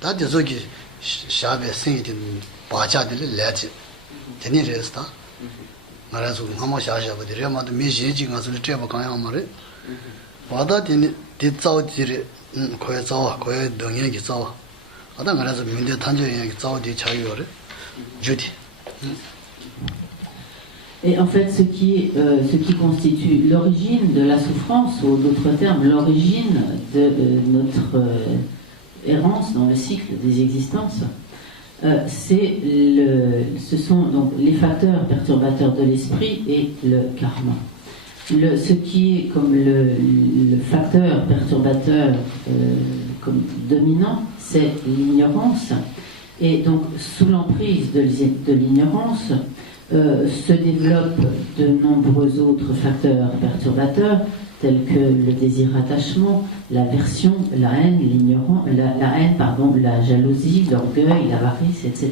다들 저기 샤베 생이든 바자들 레지 되니레스다 말아서 한번 샤샤버들 아마도 미지지 가서 제가 가야 말이 바다 되니 뒤자오지리 거기 자와 거기 동행이 자와 아다 말아서 민대 탄저에 자오디 차이요를 주디. Et en fait, ce qui constitue l'origine de la souffrance, ou d'autres termes, l'origine de notre errance dans le cycle des existences, ce sont donc les facteurs perturbateurs de l'esprit et le karma. Ce qui est comme le facteur perturbateur comme dominant, c'est l'ignorance. Et donc, sous l'emprise de l'ignorance, se développent de nombreux autres facteurs perturbateurs, tels que le désir-attachement, l'aversion, la haine, la jalousie, l'orgueil, l'avarice, etc.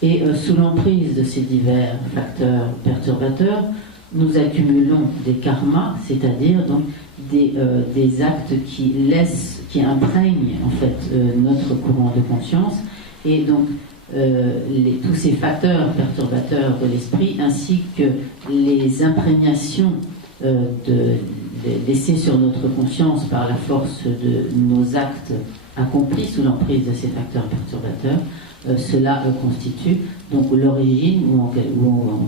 Et sous l'emprise de ces divers facteurs perturbateurs, nous accumulons des karmas, c'est-à-dire donc des actes qui imprègnent en fait notre courant de conscience, et donc tous ces facteurs perturbateurs de l'esprit, ainsi que les imprégnations laissées sur notre conscience par la force de nos actes accomplis sous l'emprise de ces facteurs perturbateurs, cela constitue donc l'origine, ou en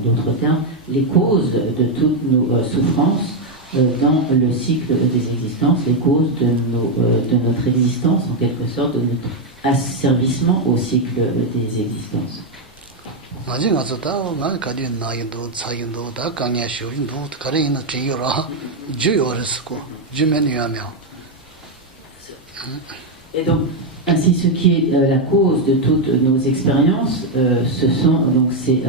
d'autres termes, les causes de toutes nos souffrances dans le cycle des existences, les causes de notre existence, en quelque sorte, de notre asservissement au cycle des existences. Et donc, ainsi, ce qui est la cause de toutes nos expériences, ce sont donc ces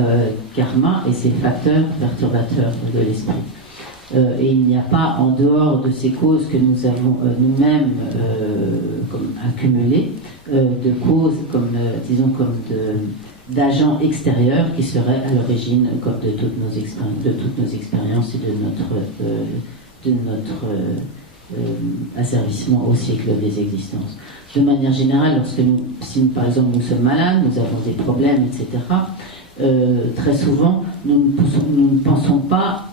karmas et ces facteurs perturbateurs de l'esprit. Et il n'y a pas, en dehors de ces causes que nous avons nous-mêmes accumulées, de causes d'agents extérieurs qui seraient à l'origine de toutes nos expériences et de notre asservissement au cycle des existences. De manière générale, si par exemple nous sommes malades, nous avons des problèmes, etc., très souvent, nous ne pensons pas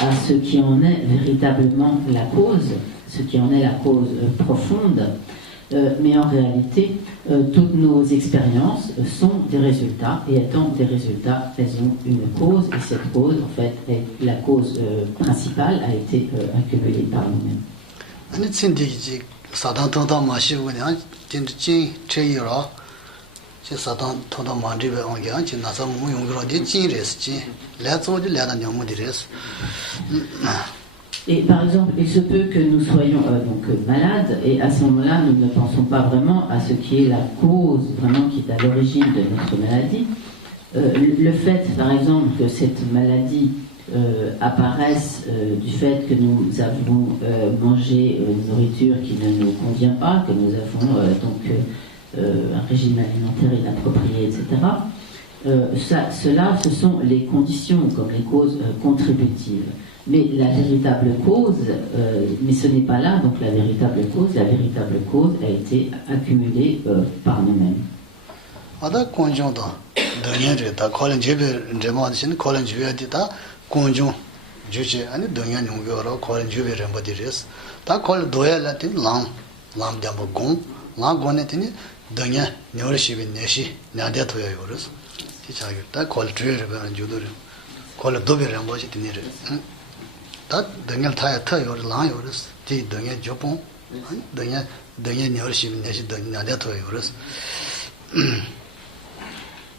à ce qui en est véritablement la cause, ce qui en est la cause profonde, mais en réalité, toutes nos expériences sont des résultats, et étant des résultats, elles ont une cause, et cette cause, en fait, la cause principale a été accumulée par nous-mêmes. Et par exemple, il se peut que nous soyons malades, et à ce moment-là, nous ne pensons pas vraiment à ce qui est la cause, vraiment qui est à l'origine de notre maladie. Le fait, par exemple, que cette maladie apparaisse du fait que nous avons mangé une nourriture qui ne nous convient pas, que nous avons un régime alimentaire inapproprié, etc. Ce sont les conditions comme les causes contributives. Mais la véritable cause, mais ce n'est pas là, donc la véritable cause a été accumulée par nous-mêmes.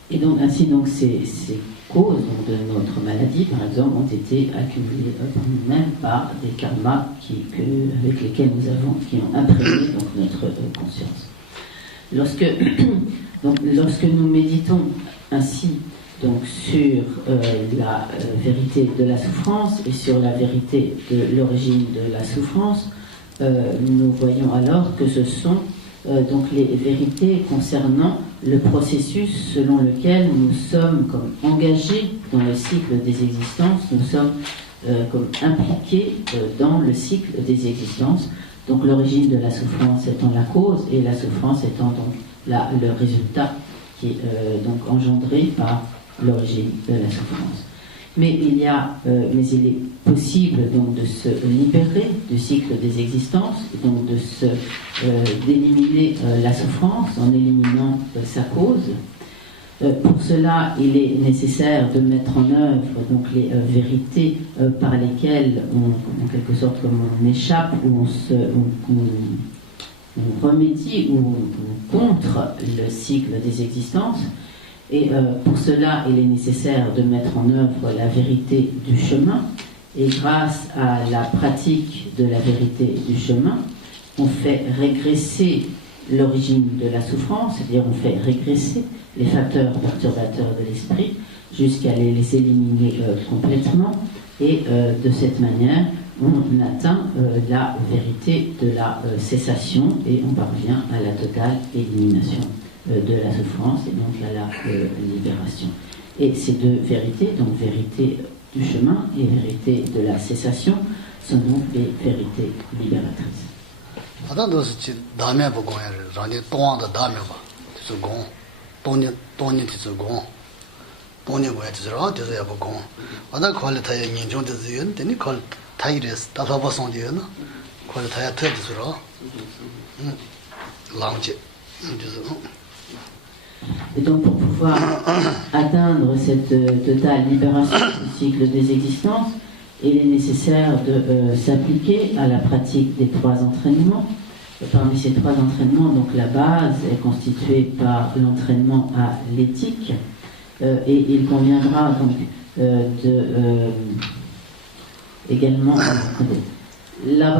Et donc ainsi ces causes de notre maladie, par exemple, ont été accumulées par nous-mêmes par des karmas avec lesquels qui ont imprégné donc notre conscience. Lorsque nous méditons ainsi donc sur la vérité de la souffrance et sur la vérité de l'origine de la souffrance, nous voyons alors que ce sont donc les vérités concernant le processus selon lequel nous sommes comme engagés dans le cycle des existences, nous sommes comme impliqués dans le cycle des existences, Donc l'origine de la souffrance étant la cause et la souffrance étant donc le résultat qui est donc engendré par l'origine de la souffrance. Mais il est possible donc de se libérer du cycle des existences, et donc d'éliminer la souffrance en éliminant sa cause. Pour cela, il est nécessaire de mettre en œuvre donc les vérités par lesquelles en quelque sorte, comme on échappe ou on remédie ou on contre le cycle des existences. Et pour cela, il est nécessaire de mettre en œuvre la vérité du chemin. Et grâce à la pratique de la vérité du chemin, on fait régresser l'origine de la souffrance, c'est-à-dire on fait régresser les facteurs perturbateurs de l'esprit jusqu'à les éliminer complètement. Et de cette manière, on atteint la vérité de la cessation et on parvient à la totale élimination de la souffrance et donc à la libération. Et ces deux vérités, donc vérité du chemin et vérité de la cessation, sont donc les vérités libératrices. Et donc pour pouvoir atteindre cette totale libération du cycle des existences, il est nécessaire de s'appliquer à la pratique des trois entraînements. Parmi ces trois entraînements, donc la base est constituée par l'entraînement à l'éthique, et il conviendra donc également la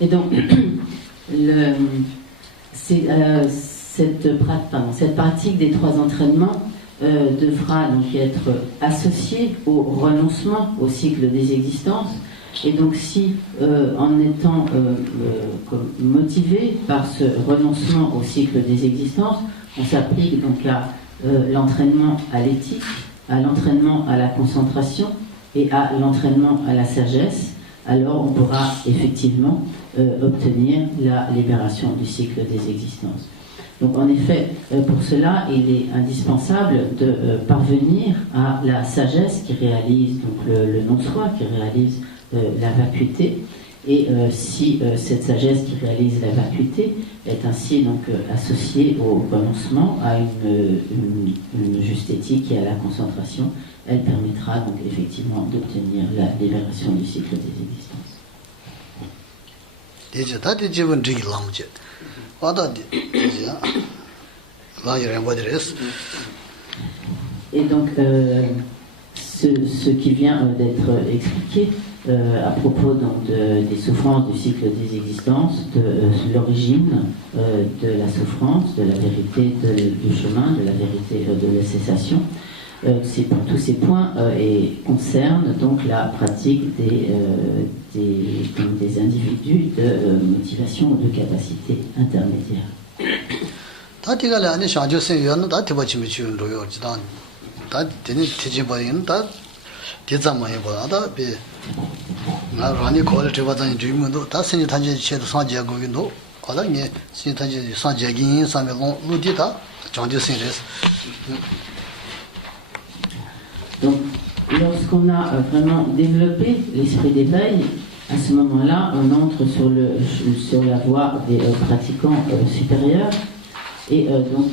Et donc, cette pratique des trois entraînements devra donc être associée au renoncement au cycle des existences. Et donc si, en étant motivé par ce renoncement au cycle des existences, on s'applique donc à l'entraînement à l'éthique, à l'entraînement à la concentration et à l'entraînement à la sagesse, alors on pourra effectivement obtenir la libération du cycle des existences. Donc en effet, pour cela, il est indispensable de parvenir à la sagesse qui réalise donc le non-soi, qui réalise la vacuité. Et si cette sagesse qui réalise la vacuité est ainsi donc associée au renoncement, à une juste éthique et à la concentration, elle permettra donc effectivement d'obtenir la libération du cycle des existences. Et donc ce qui vient d'être expliqué à propos donc, des souffrances du cycle des existences, de l'origine de la souffrance, de la vérité du chemin, de la vérité de la cessation, c'est pour tous ces points et concerne donc la pratique des individus de motivation ou de capacité intermédiaire. Donc, lorsqu'on a vraiment développé l'esprit d'éveil, à ce moment-là, on entre sur la voie des pratiquants supérieurs. Et donc,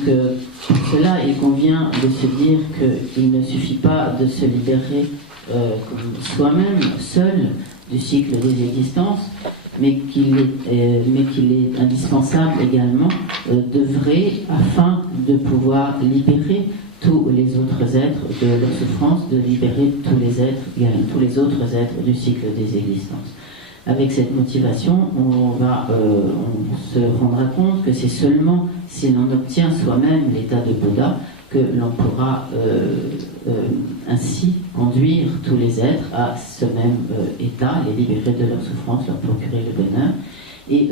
pour cela, il convient de se dire qu'il ne suffit pas de se libérer soi-même, seul, du cycle des existences, mais qu'il est indispensable également d'œuvrer afin de pouvoir libérer tous les autres êtres de leur souffrance, de libérer tous les autres êtres du cycle des existences. Avec cette motivation, on se rendra compte que c'est seulement si l'on obtient soi-même l'état de Bouddha que l'on pourra ainsi conduire tous les êtres à ce même état, les libérer de leur souffrance, leur procurer le bonheur. Et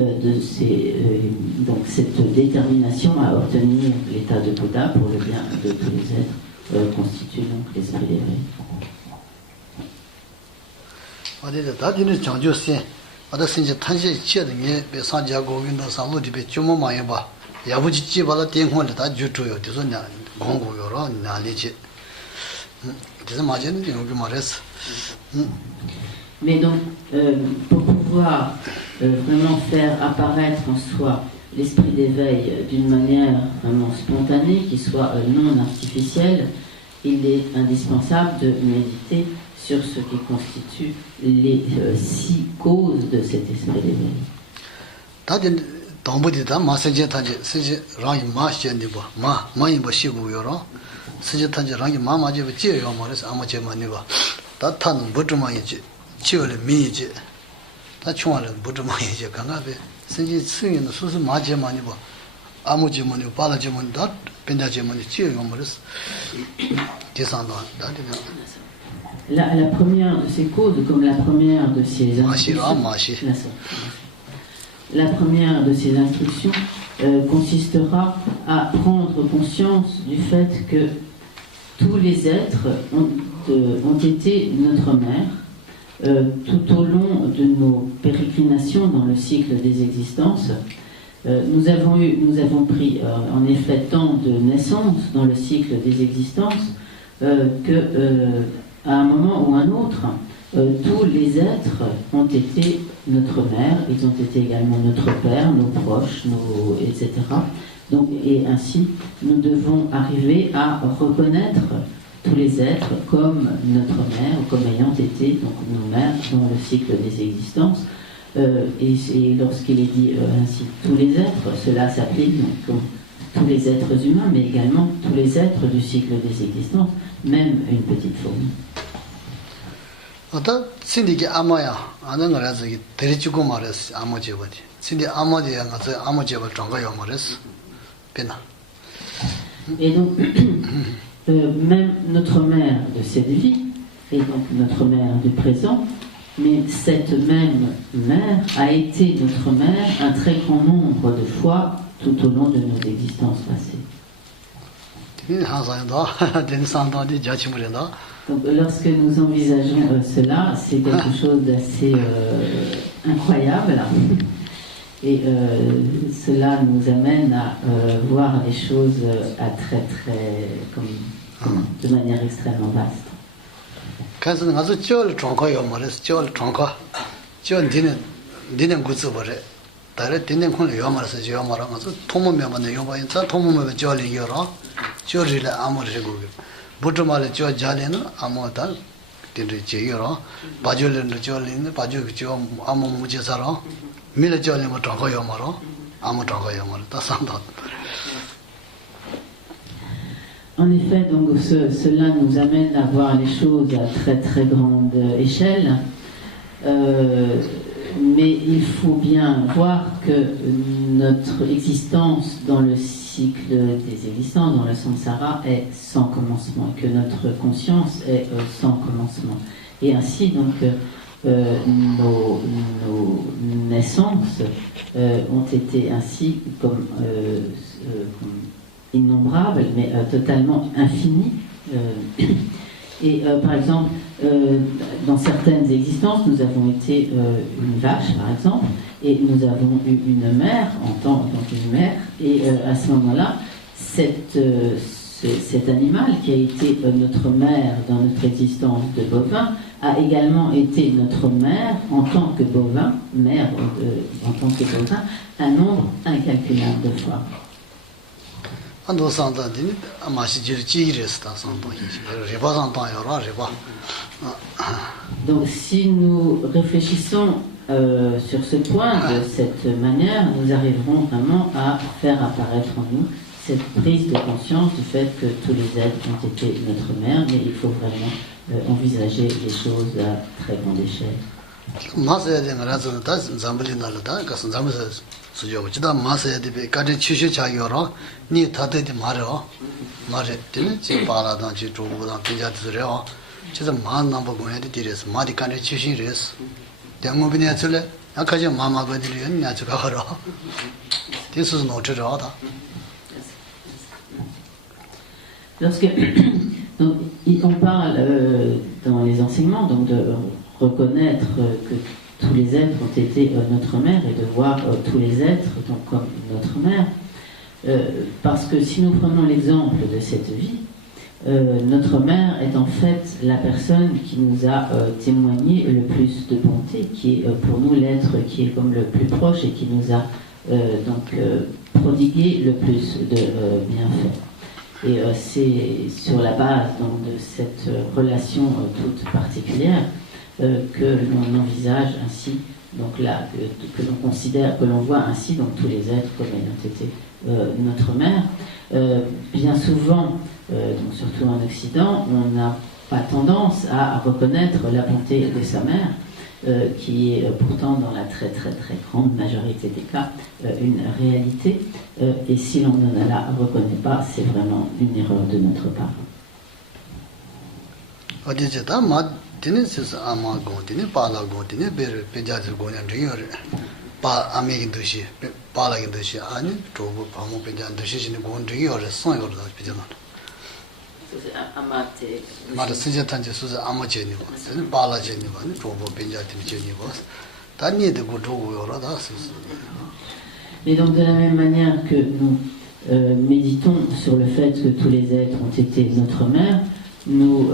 donc cette détermination à obtenir l'état de Bouddha pour le bien de tous les êtres constitue donc l'esprit d'éveil. Mais donc, pour pouvoir vraiment faire apparaître en soi l'esprit d'éveil d'une manière vraiment spontanée, qui soit non artificielle, il est indispensable de méditer sur ce qui constitue les 6 causes de cet esprit d'éveil. La première de ces causes, comme la première de ces instructions, consistera à prendre conscience du fait que tous les êtres ont été notre mère tout au long de nos pérégrinations dans le cycle des existences. Nous avons pris en effet tant de naissances dans le cycle des existences que à un moment ou un autre, tous les êtres ont été notre mère, ils ont été également notre père, nos proches, etc. Donc, et ainsi, nous devons arriver à reconnaître tous les êtres comme notre mère, ou comme ayant été donc, nos mères dans le cycle des existences. Et lorsqu'il est dit ainsi tous les êtres, cela s'applique donc comme tous les êtres humains, mais également tous les êtres du cycle des existences, même une petite fourmi. Et donc, même notre mère de cette vie, et donc notre mère du présent, mais cette même mère a été notre mère un très grand nombre de fois tout au long de nos existences passées. Donc, lorsque nous envisageons cela, c'est quelque chose d'assez incroyable. Et cela nous amène à voir les choses de manière extrêmement vaste. En effet, donc cela nous amène à voir les choses à très très grande échelle, mais il faut bien voir que notre existence dans le cycle des existences, dans le samsara, est sans commencement, et que notre conscience est sans commencement. Et ainsi, donc, nos naissances ont été ainsi comme innombrables, mais totalement infinies. Et par exemple, dans certaines existences, nous avons été une vache, par exemple, et nous avons eu une mère en tant qu'une mère, et à ce moment-là, cet animal qui a été notre mère dans notre existence de bovin a également été notre mère en tant que bovin, en tant que bovin, un nombre incalculable de fois. Donc si nous réfléchissons sur ce point de cette manière, nous arriverons vraiment à faire apparaître en nous cette prise de conscience du fait que tous les êtres ont été notre mère, mais il faut vraiment envisager les choses à très grande échelle. Lorsque donc, on parle dans les enseignements donc de reconnaître que tous les êtres ont été notre mère et de voir tous les êtres donc, comme notre mère, parce que si nous prenons l'exemple de cette vie, notre mère est en fait la personne qui nous a témoigné le plus de bonté, qui est pour nous l'être qui est comme le plus proche et qui nous a donc prodigué le plus de bienfaits. Et c'est sur la base donc, de cette relation toute particulière que l'on envisage ainsi, donc là, que l'on considère, que l'on voit ainsi donc tous les êtres comme ayant été notre mère. Bien souvent, donc surtout en Occident, on n'a pas tendance à reconnaître la bonté de sa mère, qui est pourtant dans la très très très grande majorité des cas une réalité, et si l'on ne la reconnaît pas, c'est vraiment une erreur de notre part. Et donc de la même manière que nous méditons sur le fait que tous les êtres ont été notre mère, nous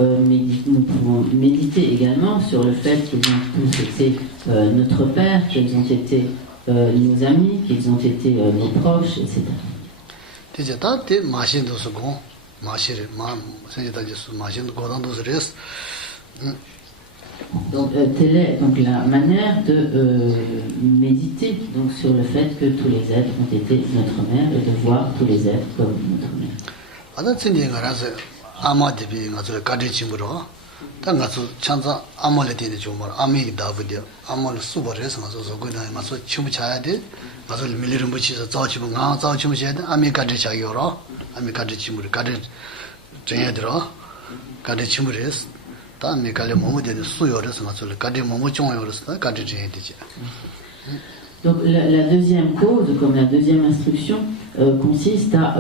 pouvons méditer également sur le fait qu'ils ont tous été notre père, qu'ils ont été nos amis, qu'ils ont été nos proches, etc. Donc, telle est donc la manière de méditer donc, sur le fait que tous les êtres ont été notre mère et de voir tous les êtres comme notre mère. Donc la deuxième cause, comme la deuxième instruction, consiste à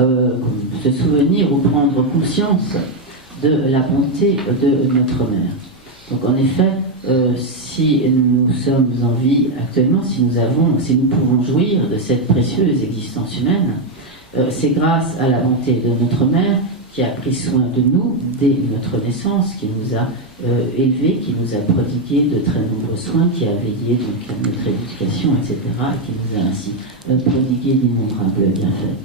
se souvenir ou prendre conscience de la bonté de notre mère. Donc en effet, si nous sommes en vie actuellement, si nous pouvons jouir de cette précieuse existence humaine, c'est grâce à la bonté de notre mère qui a pris soin de nous dès notre naissance, qui nous a élevés, qui nous a prodigué de très nombreux soins, qui a veillé donc à notre éducation, etc., et qui nous a ainsi prodigué d'innombrables bienfaits.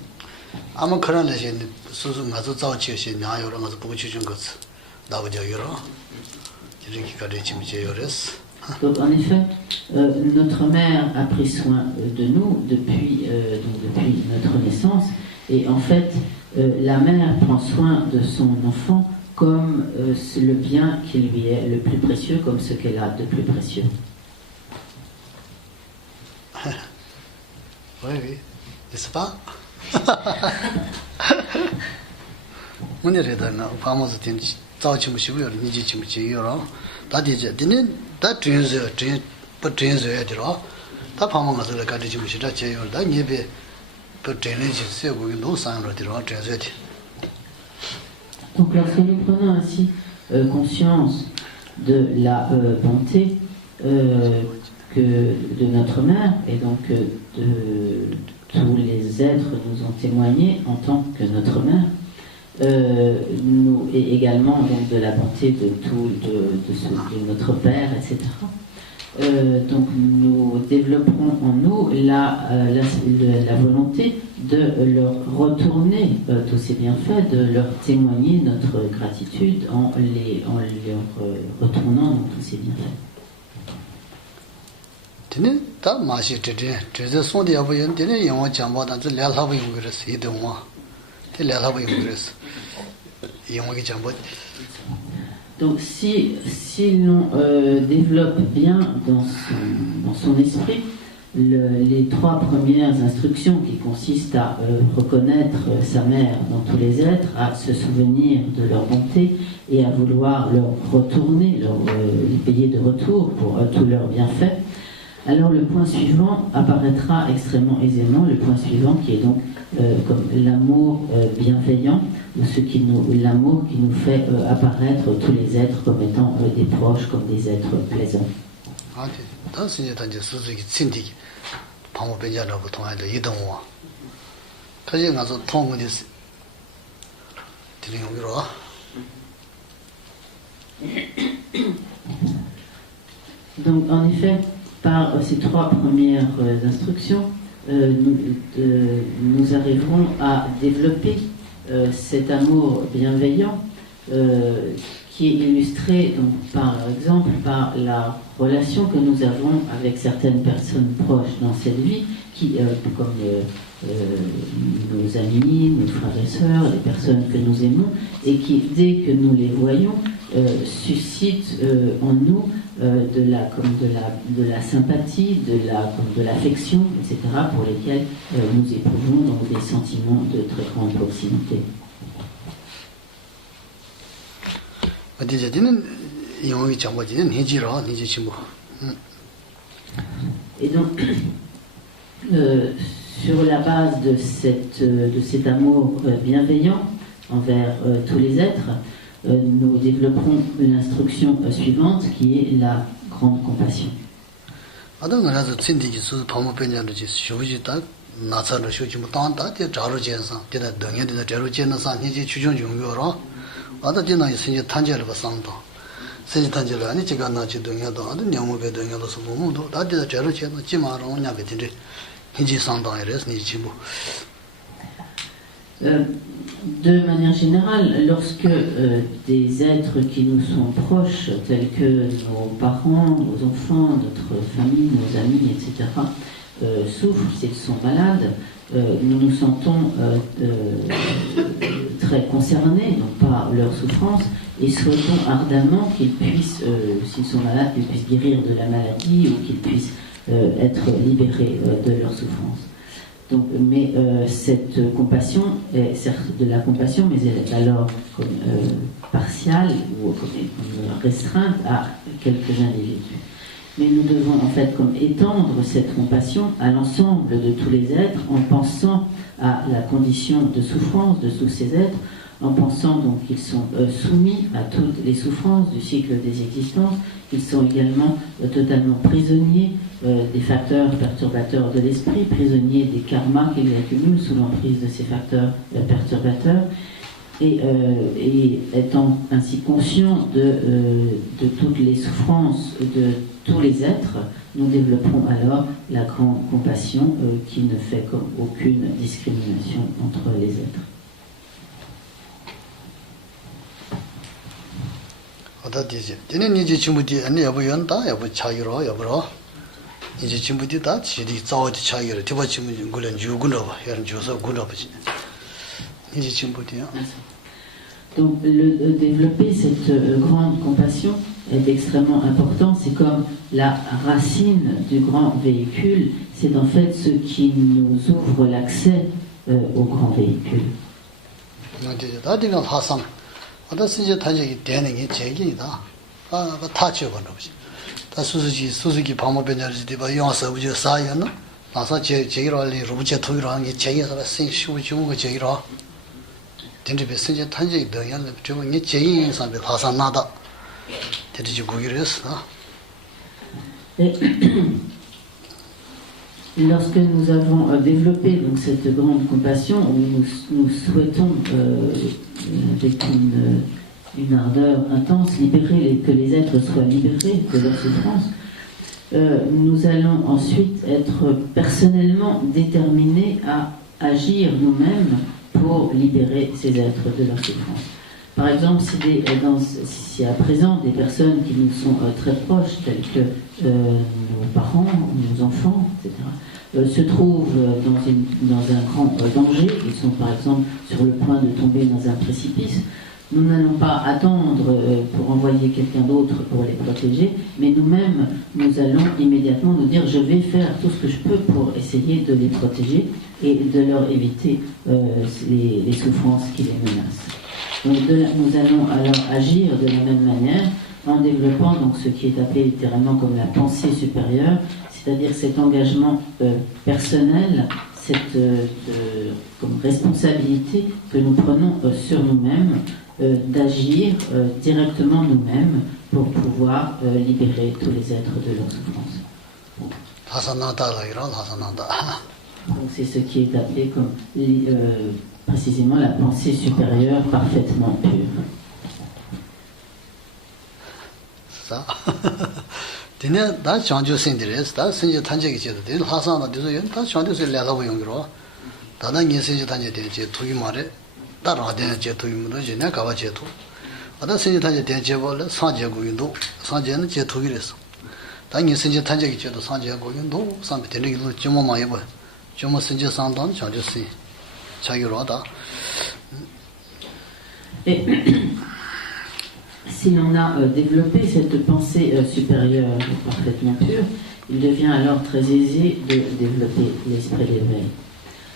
Donc en effet, notre mère a pris soin de nous depuis notre naissance, et en fait, la mère prend soin de son enfant comme le bien qui lui est le plus précieux, comme ce qu'elle a de plus précieux. Oui, n'est-ce pas? On est là, fameux tinci, tauchi mushibu yor, niji chimuchi yor, ta dije, dine, ta trinze, pas trinze yadiro, ta fameux ngazule kadi chimuchi ta che yor, ta nyebe, pas trinze, c'est où ils nous sont retirés, trinze. Donc lorsque nous prenons ainsi conscience de la bonté que de notre mère, et donc de tous les êtres nous ont témoigné en tant que notre mère, et également donc, de la bonté de notre père, etc. Donc nous développerons en nous la volonté de leur retourner tous ces bienfaits, de leur témoigner notre gratitude en leur retournant dans tous ces bienfaits. Donc si l'on développe bien dans son esprit les trois premières instructions qui consistent à reconnaître sa mère dans tous les êtres, à se souvenir de leur bonté et à vouloir leur retourner, les payer de retour pour tous leurs bienfaits, alors le point suivant apparaîtra extrêmement aisément, le point suivant qui est donc comme l'amour bienveillant, ou l'amour qui nous fait apparaître tous les êtres comme étant des proches, comme des êtres plaisants. Donc en effet, par ces trois premières instructions, nous arriverons à développer cet amour bienveillant qui est illustré donc, par exemple par la relation que nous avons avec certaines personnes proches dans cette vie, qui, comme nos amis, nos frères et sœurs, les personnes que nous aimons, et qui, dès que nous les voyons, suscitent en nous de la sympathie, de l'affection, etc., pour lesquels nous éprouvons donc des sentiments de très grande proximité. Et donc, sur la base de cet amour bienveillant envers tous les êtres, nous développerons l'instruction suivante qui est la grande compassion. De manière générale, lorsque des êtres qui nous sont proches, tels que nos parents, nos enfants, notre famille, nos amis, etc., souffrent, s'ils sont malades, nous nous sentons très concernés donc, par leur souffrance et souhaitons ardemment qu'ils puissent, s'ils sont malades, qu'ils puissent guérir de la maladie ou qu'ils puissent être libérés de leur souffrance. Donc, mais cette compassion est certes de la compassion, mais elle est alors comme partiale ou comme restreinte à quelques individus. Mais nous devons en fait comme étendre cette compassion à l'ensemble de tous les êtres en pensant à la condition de souffrance de tous ces êtres, en pensant donc qu'ils sont soumis à toutes les souffrances du cycle des existences, qu'ils sont également totalement prisonniers des facteurs perturbateurs de l'esprit, prisonniers des karmas qu'ils accumulent sous l'emprise de ces facteurs perturbateurs, et étant ainsi conscients de toutes les souffrances de tous les êtres, nous développerons alors la grande compassion qui ne fait comme aucune discrimination entre les êtres. Donc développer cette grande compassion est extrêmement important. C'est comme la racine du grand véhicule. C'est en fait ce qui nous ouvre l'accès au grand véhicule. Et lorsque nous avons développé donc, cette grande compassion, où nous souhaitons avec une ardeur intense que les êtres soient libérés de leur souffrance, nous allons ensuite être personnellement déterminés à agir nous-mêmes pour libérer ces êtres de leur souffrance. Par exemple, si à présent des personnes qui nous sont très proches, telles que nos parents, nos enfants, etc., se trouvent dans un grand danger, ils sont par exemple sur le point de tomber dans un précipice, nous n'allons pas attendre pour envoyer quelqu'un d'autre pour les protéger, mais nous-mêmes, nous allons immédiatement nous dire je vais faire tout ce que je peux pour essayer de les protéger et de leur éviter les souffrances qui les menacent. Donc nous allons alors agir de la même manière en développant donc ce qui est appelé littéralement comme la pensée supérieure, c'est-à-dire cet engagement personnel, cette comme responsabilité que nous prenons sur nous-mêmes, d'agir directement nous-mêmes pour pouvoir libérer tous les êtres de leur souffrance. Donc c'est ce qui est appelé comme précisément la pensée supérieure parfaitement pure. Ça. Dine da chanjo sindires da sinje tanje gi chedo de hasan da de yen da chanjo se la la bo yongro da na ngi sinje tanje de je tu yi mare da ra de je tu yi mu de ne ka ba je tu da sinje tanje de je bo le sa je gu yin do sa je ne je tu gi res da ngi sinje tanje gi chedo sa je gu yin do sa me de ne gi lo je mo ma ye bo je mo sinje sang dan chanjo si cha gi ro da. Et si l'on a développé cette pensée supérieure parfaitement pure, il devient alors très aisé de développer l'esprit d'éveil.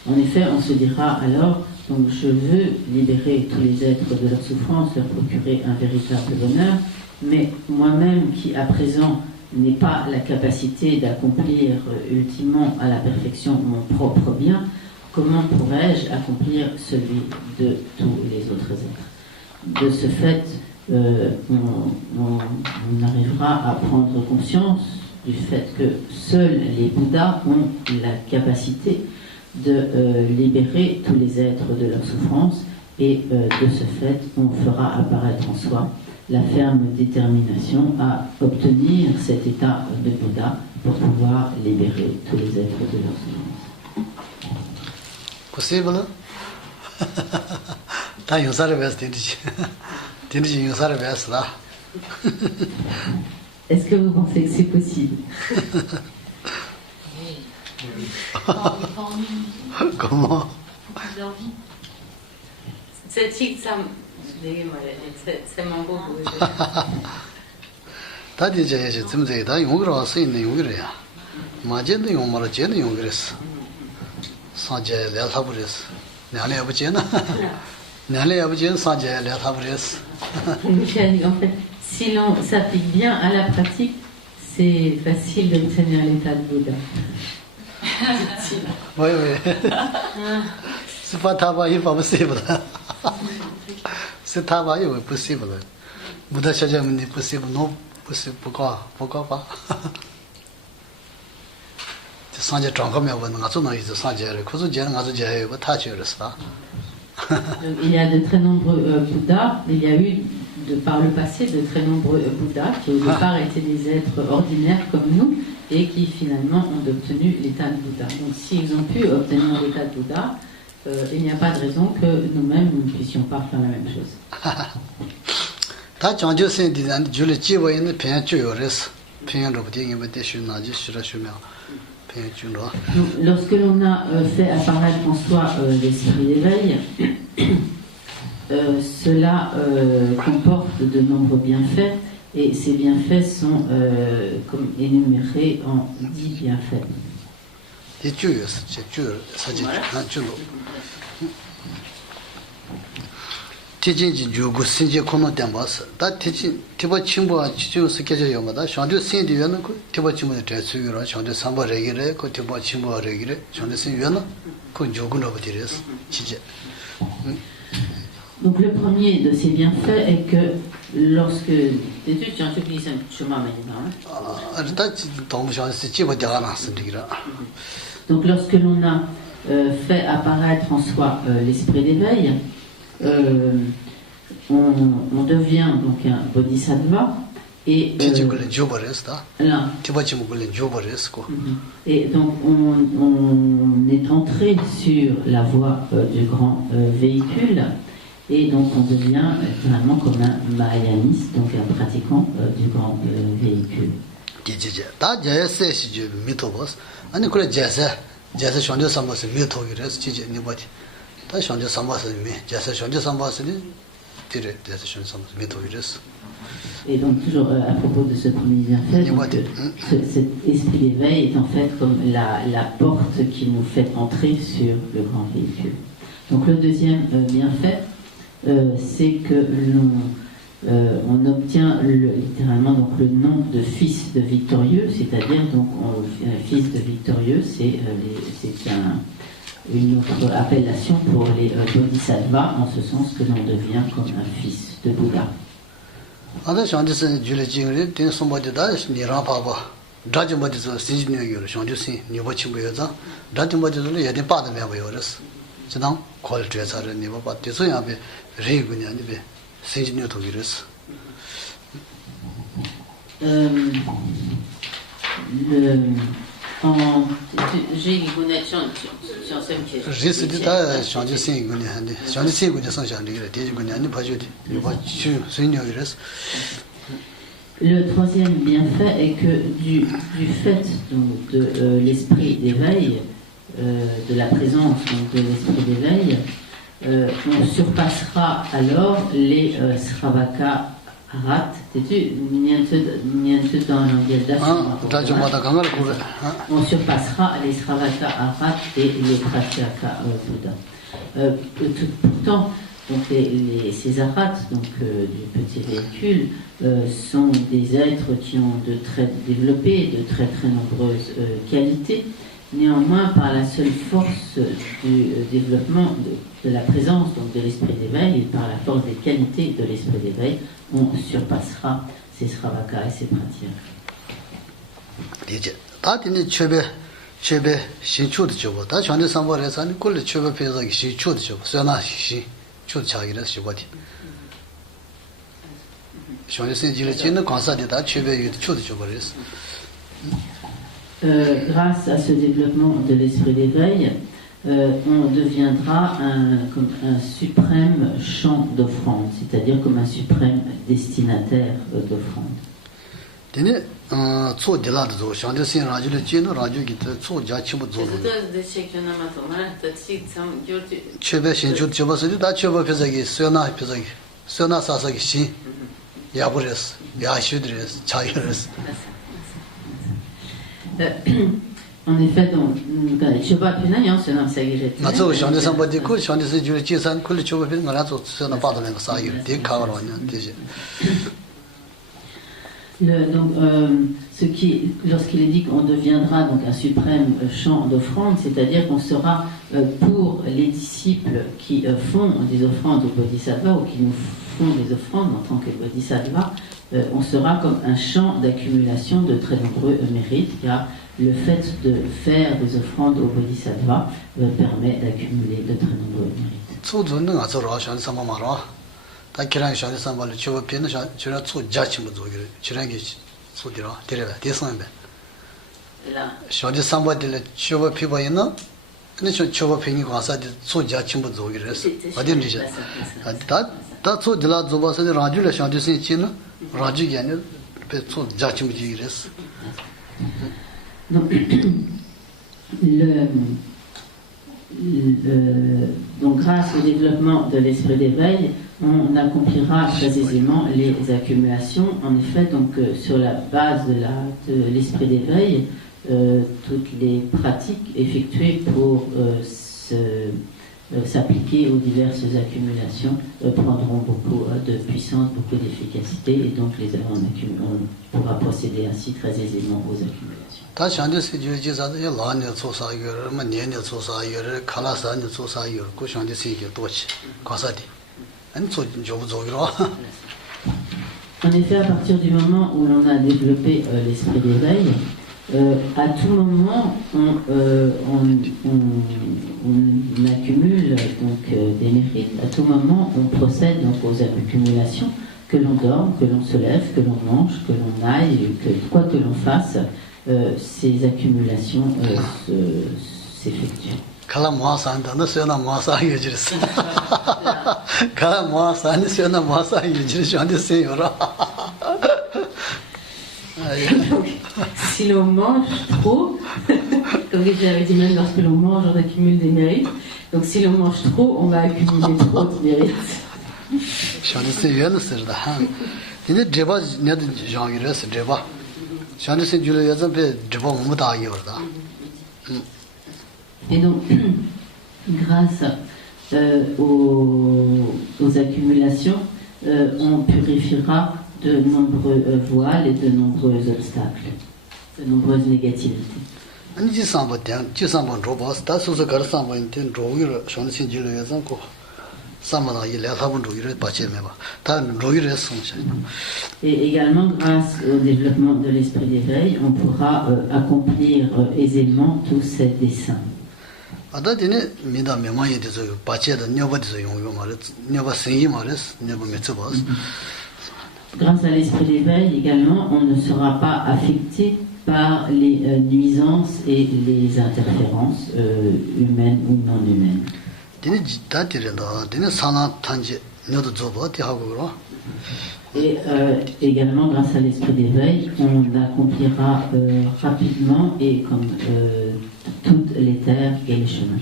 En effet, on se dira alors, donc je veux libérer tous les êtres de leur souffrance, leur procurer un véritable bonheur, mais moi-même qui à présent n'ai pas la capacité d'accomplir ultimement à la perfection mon propre bien, comment pourrais-je accomplir celui de tous les autres êtres? De ce fait, on arrivera à prendre conscience du fait que seuls les Bouddhas ont la capacité de libérer tous les êtres de leur souffrance et de ce fait, on fera apparaître en soi la ferme détermination à obtenir cet état de Bouddha pour pouvoir libérer tous les êtres de leur souffrance. Possible? Est-ce que vous pensez que c'est possible? Comment? C'est ça. C'est mon beau. T'as dit que j'ai dit que tu as c'est une yoga. Ma j'ai dit on m'a dit yoga. Sans j'ai la tabouris. N'allez pas dire na. N'allez pas dire sans j'ai la tabouris. Michel, en fait, si l'on s'applique bien à la pratique, c'est facile d'obtenir l'état de Bouddha. Oui, oui. C'est pas travailler pas possible. C'est travailler possible. Bouddha cherche me dit possible, non possible. Pourquoi pas? Sans j'ai trop comme on a tout non, ils sans j'ai le cause j'ai on a j'ai pas touché le ça. Il y a de très nombreux Bouddhas, il y a eu par le passé de très nombreux Bouddhas qui au départ étaient des êtres ordinaires comme nous et qui finalement ont obtenu l'état de Bouddha. Donc s'ils ont pu obtenir l'état de Bouddha, il n'y a pas de raison que nous-mêmes nous ne puissions pas faire la même chose. Lorsque l'on a fait apparaître en soi l'esprit d'éveil, cela comporte de nombreux bienfaits et ces bienfaits sont comme énumérés en 10 bienfaits. Teaching Jugu Sinja Kono Dambas, that teaching Tiba Chimbo, Chichu Sikaja Yomada, Shandu Sindi Yanako, Tiba Chimbo Tetsuira, Shandu Samba Regire, Tiba Chimbo Regire, Shandu Sinduyana, Konjogun of Tiris, Chija. Donc le premier de ces bienfaits est que lorsque donc lorsque l'on a fait apparaître en soi l'esprit d'éveil, on devient donc un bodhisattva et et donc on est entré sur la voie du grand véhicule Et donc on devient littéralement comme un mahayaniste, donc un pratiquant du grand véhicule. Et donc toujours à propos de ce premier bienfait, cet esprit d'éveil est en fait comme la porte qui nous fait entrer sur le grand véhicule. Donc le deuxième bienfait, c'est que on obtient littéralement donc le nom de fils de victorieux, c'est-à-dire donc fils de victorieux, c'est une autre appellation pour les bodhisattvas, en ce sens que l'on devient comme un fils de Bouddha. Le troisième bienfait est que du fait donc, de l'esprit d'éveil, de la présence donc, de l'esprit d'éveil, on surpassera alors les Sravaka Arat. Sais-tu, on surpassera les Sravaka Arat et les Pratyaka Bouddha. Pourtant, donc ces arats donc, du petit véhicule sont des êtres qui ont développé de très très nombreuses qualités. Néanmoins, par la seule force du développement de la présence donc, de l'esprit d'éveil et par la force des qualités de l'esprit d'éveil, on surpassera ces Sravaka et ces Pratyaka. Grâce à ce développement de l'esprit d'éveil, on deviendra comme un suprême champ d'offrande, c'est-à-dire comme un suprême destinataire d'offrande. En effet, donc, Choba Pinayan, c'est un sagiré. Lorsqu'il est dit qu'on deviendra donc un suprême champ d'offrande, c'est-à-dire qu'on sera pour les disciples qui font des offrandes aux bodhisattvas ou qui nous font des offrandes en tant que bodhisattvas, on sera comme un champ d'accumulation de très nombreux mérites, car le fait de faire des offrandes aux bodhisattvas permet d'accumuler de très nombreux mérites. Donc, grâce au développement de l'esprit d'éveil, on accomplira très aisément les accumulations. En effet, donc, sur la base de l'esprit d'éveil, toutes les pratiques effectuées pour s'appliquer aux diverses accumulations prendront beaucoup de puissance, beaucoup d'efficacité, et donc on pourra procéder ainsi très aisément aux accumulations. En effet, à partir du moment où l'on a développé l'esprit d'éveil, à tout moment, on accumule donc, des mérites. À tout moment, on procède donc, aux accumulations, que l'on dorme, que l'on se lève, que l'on mange, que l'on aille, quoi que l'on fasse, ces accumulations s'effectuent. Kala Moasanda, no Sona Moasa Yujis. Kala Moasa, no Sona Moasa Yujis, on the Senora. Si l'on mange trop, comme j'avais dit même lorsque l'on mange, on accumule des mérites. Donc si l'on mange trop, on va accumuler trop de mérites. Je ne sais rien de ça. Il y a des gens qui restent des gens. Je ne sais pas Et donc, grâce aux accumulations, on purifiera de nombreux voiles et de nombreux obstacles, de nombreuses négativités. Et également, grâce au développement de l'esprit d'éveil, on pourra accomplir aisément tous ces desseins. Grâce à l'esprit d'éveil également, on ne sera pas affecté par les nuisances et les interférences humaines ou non humaines. Et également, grâce à l'esprit d'éveil, on accomplira rapidement et comme toutes les terres et les chemins.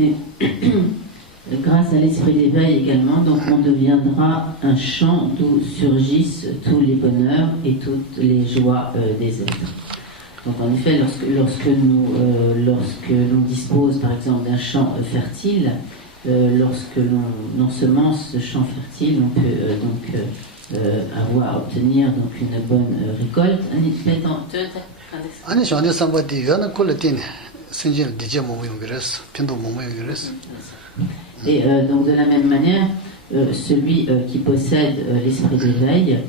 Et grâce à l'esprit d'éveil également, donc on deviendra un champ d'où surgissent tous les bonheurs et toutes les joies des êtres. Donc en effet, lorsque l'on dispose par exemple d'un champ fertile, lorsque l'on ensemence ce champ fertile, on peut obtenir donc une bonne récolte. Et donc de la même manière, celui qui possède l'esprit d'éveil,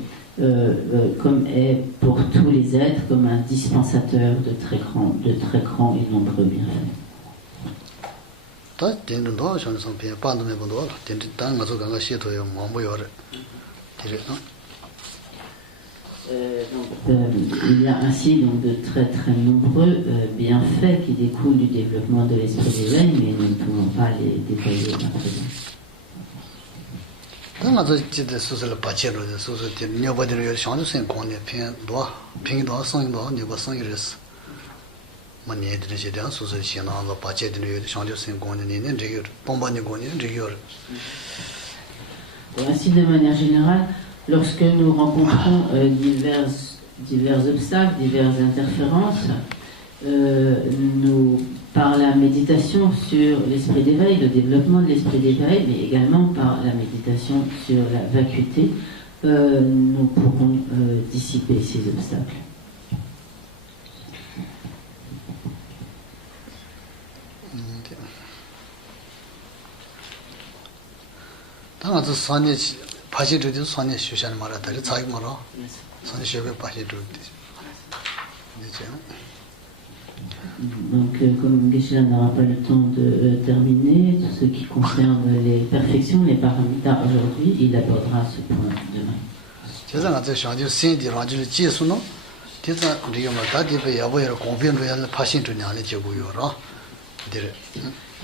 comme est pour tous les êtres, comme un dispensateur de très grands et nombreux bienfaits. Il y a ainsi donc de très très nombreux bienfaits qui découlent du développement de l'esprit d'éveil, mais nous ne pouvons pas les détailler à présent. Et ainsi, de manière générale, lorsque nous rencontrons divers obstacles, diverses interférences, par la méditation sur l'esprit d'éveil, le développement de l'esprit d'éveil, mais également par la méditation sur la vacuité, nous pourrons dissiper ces obstacles. Donc, comme Geshe-la n'aura pas le temps de terminer, tout ce qui concerne les perfections, les paramitas aujourd'hui, il abordera ce point demain.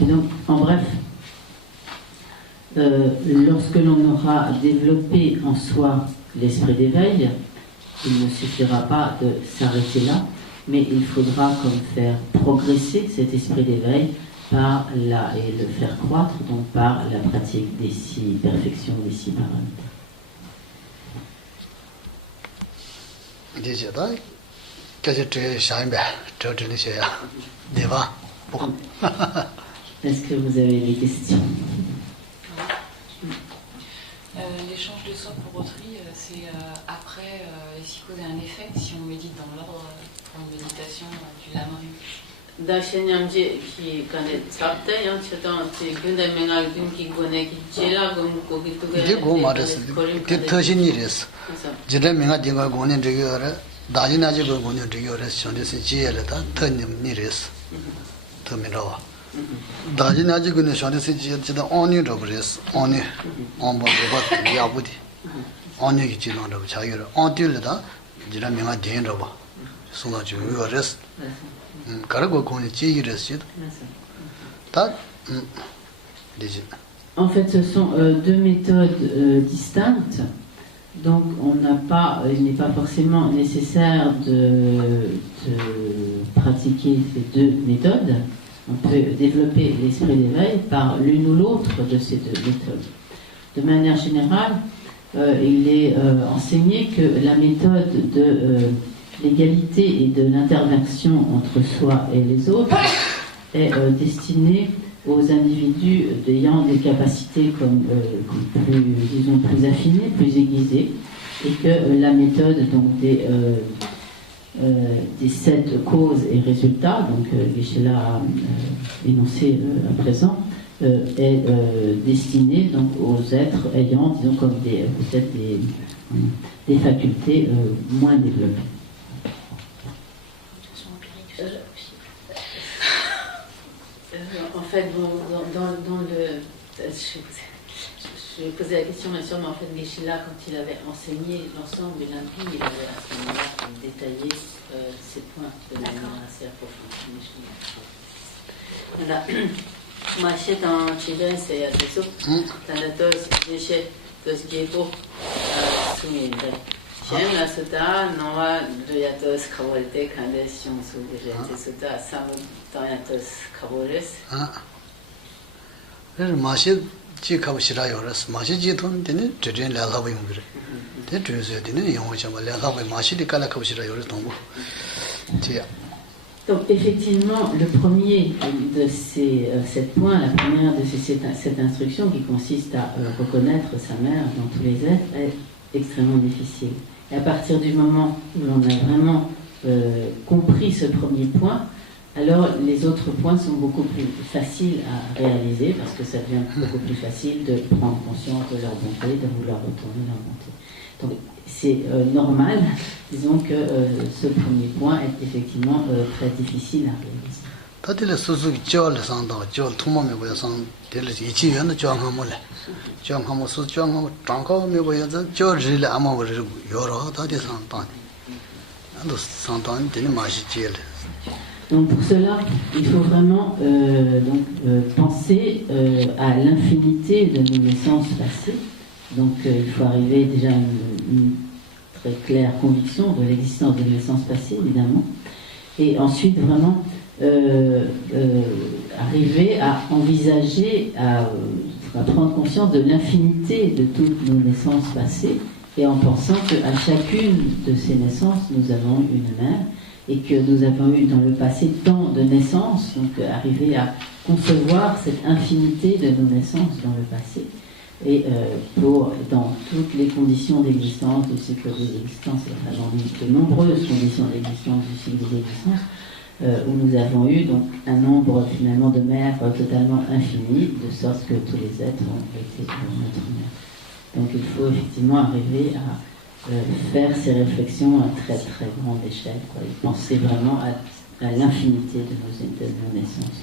Et donc, en bref, lorsque l'on aura développé en soi l'esprit d'éveil, il ne suffira pas de s'arrêter là, mais il faudra comme faire progresser cet esprit d'éveil et le faire croître donc par la pratique des 6 perfections, des 6 paramitas. Est-ce que vous avez des questions? L'échange de soi pour autrui, c'est après les 6 causes et un effet, si on médite dans l'ordre pour une méditation du lama. Dashenyamji qui quand est sapte yam chetan ti gunda menga gun ki gone ki chela gum ko ki tu 이제 고 말했어. 터신이랬어. 지레 명아 dinga 고는 저기어라. 다지나지 그 고는 저기어라. 전에서 지엘다 터님 니랬어. 터미라와. 다지나지 그는 전에서 지엘다 언니로 그랬어. 언니. 엄마가 야부디. 언니기 지나라고 자기를 언딜다. 지레 명아 된다 봐. 소나 저기어랬어. 가르고 고는 지이랬어. 다 되지. En fait, ce sont deux méthodes distinctes. Donc, il n'est pas forcément nécessaire de pratiquer ces deux méthodes. On peut développer l'esprit d'éveil par l'une ou l'autre de ces deux méthodes. De manière générale, il est enseigné que la méthode de l'égalité et de l'interversion entre soi et les autres est destinée aux individus ayant des capacités plus affinées, plus aiguisées, et que la méthode donc, des 7 causes et résultats, donc Geshe-la a énoncé à présent, est destinée donc, aux êtres ayant, disons, comme peut-être des facultés moins développées. En fait, dans le... Je vais poser la question, bien sûr, mais en fait, Geshe-la, quand il avait enseigné l'ensemble de l'impie, il avait à ce moment-là détaillé ces points de manière assez approfondie. Voilà. Maché dans Chiden, c'est à des autres. Dans la dose, Geshe, dose Gebo, soumise. J'aime la sutta, non, de la dose Kawolte, quand les gens sont déjà des sutta, ça dans la dose Kawoles. 마시 지카고 싫어요라서 마시 지돈 되네 저전 라가고 용그래 대 주서 되네 영어 좀 라가고 마시리 깔라고 싫어요라서 동부 지야. Donc effectivement, le premier de ces 7 points, la première de cette instruction qui consiste à reconnaître sa mère dans tous les êtres est extrêmement difficile. Et à partir du moment où l'on a vraiment compris ce premier point, alors les autres points sont beaucoup plus faciles à réaliser parce que ça devient beaucoup plus facile de prendre conscience de leur bonté, de vouloir retourner leur bonté. Donc c'est normal, disons que ce premier point est effectivement très difficile à réaliser. 다들 수수기 절 상도 절 투모메 보여서 될 이치연의 정함을 정함을 수 정함을 장고메 보여서 절을 아마 버리고 여러 다들 상도 안도 상도는 되는 맛이 제일. Donc pour cela, il faut vraiment penser à l'infinité de nos naissances passées. Donc il faut arriver déjà à une très claire conviction de l'existence des naissances passées, évidemment. Et ensuite vraiment arriver à envisager, à prendre conscience de l'infinité de toutes nos naissances passées, et en pensant qu'à chacune de ces naissances, nous avons une mère, et que nous avons eu dans le passé tant de naissances, donc arriver à concevoir cette infinité de nos naissances dans le passé, et dans toutes les conditions d'existence, du cycle de l'existence, enfin dans de nombreuses conditions d'existence du cycle de l'existence, où nous avons eu donc un nombre finalement de mères totalement infini, de sorte que tous les êtres ont été notre mère. Donc il faut effectivement arriver à faire ces réflexions à très très grande échelle, et penser vraiment à l'infinité de nos naissances.